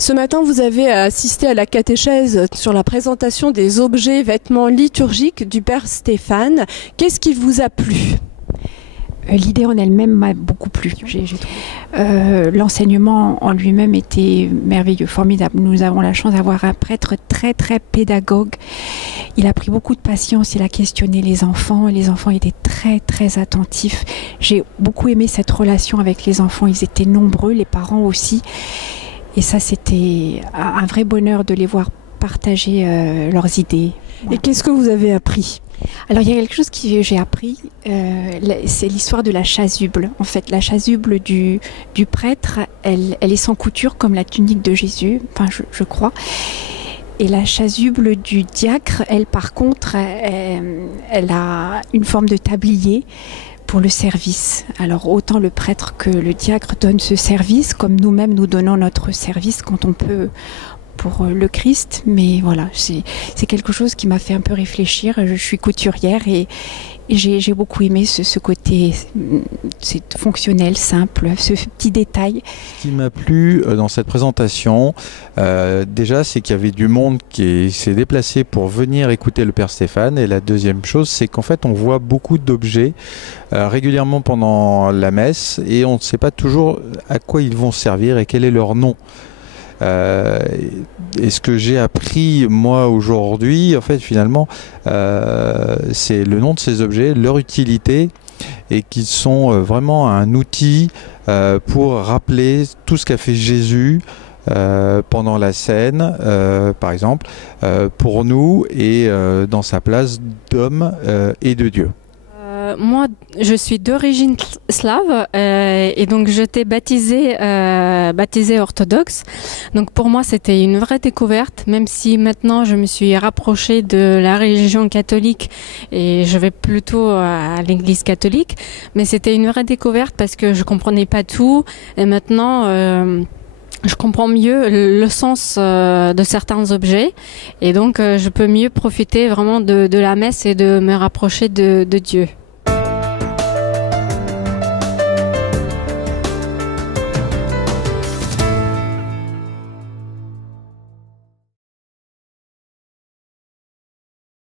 Ce matin, vous avez assisté à la catéchèse sur la présentation des objets, vêtements liturgiques du Père Stéphane. Qu'est-ce qui vous a plu ? L'idée en elle-même m'a beaucoup plu. L'enseignement en lui-même était merveilleux, formidable. Nous avons la chance d'avoir un prêtre très très pédagogue. Il a pris beaucoup de patience, il a questionné les enfants et les enfants étaient très très attentifs. J'ai beaucoup aimé cette relation avec les enfants, ils étaient nombreux, les parents aussi. Et ça, c'était un vrai bonheur de les voir partager leurs idées. Et qu'est-ce que vous avez appris ? Alors, il y a quelque chose que j'ai appris, c'est l'histoire de la chasuble. En fait, la chasuble du prêtre, elle est sans couture comme la tunique de Jésus, enfin, je crois. Et la chasuble du diacre, elle, par contre, elle a une forme de tablier pour le service. Alors autant le prêtre que le diacre donnent ce service, comme nous-mêmes nous donnons notre service quand on peut pour le Christ. Mais voilà, c'est quelque chose qui m'a fait un peu réfléchir. Je suis couturière et j'ai beaucoup aimé ce côté c'est fonctionnel, simple, ce petit détail. Ce qui m'a plu dans cette présentation, déjà, c'est qu'il y avait du monde qui s'est déplacé pour venir écouter le Père Stéphane. Et la deuxième chose, c'est qu'en fait, on voit beaucoup d'objets régulièrement pendant la messe et on ne sait pas toujours à quoi ils vont servir et quel est leur nom. Et ce que j'ai appris moi aujourd'hui, en fait, finalement, c'est le nom de ces objets, leur utilité, et qu'ils sont vraiment un outil pour rappeler tout ce qu'a fait Jésus pendant la scène, par exemple, pour nous et dans sa place d'homme et de Dieu. Moi, je suis d'origine slave et donc j'étais baptisée orthodoxe. Donc pour moi, c'était une vraie découverte, même si maintenant je me suis rapprochée de la religion catholique et je vais plutôt à l'église catholique. Mais c'était une vraie découverte parce que je comprenais pas tout et maintenant je comprends mieux le sens de certains objets et donc je peux mieux profiter vraiment de la messe et de me rapprocher de Dieu.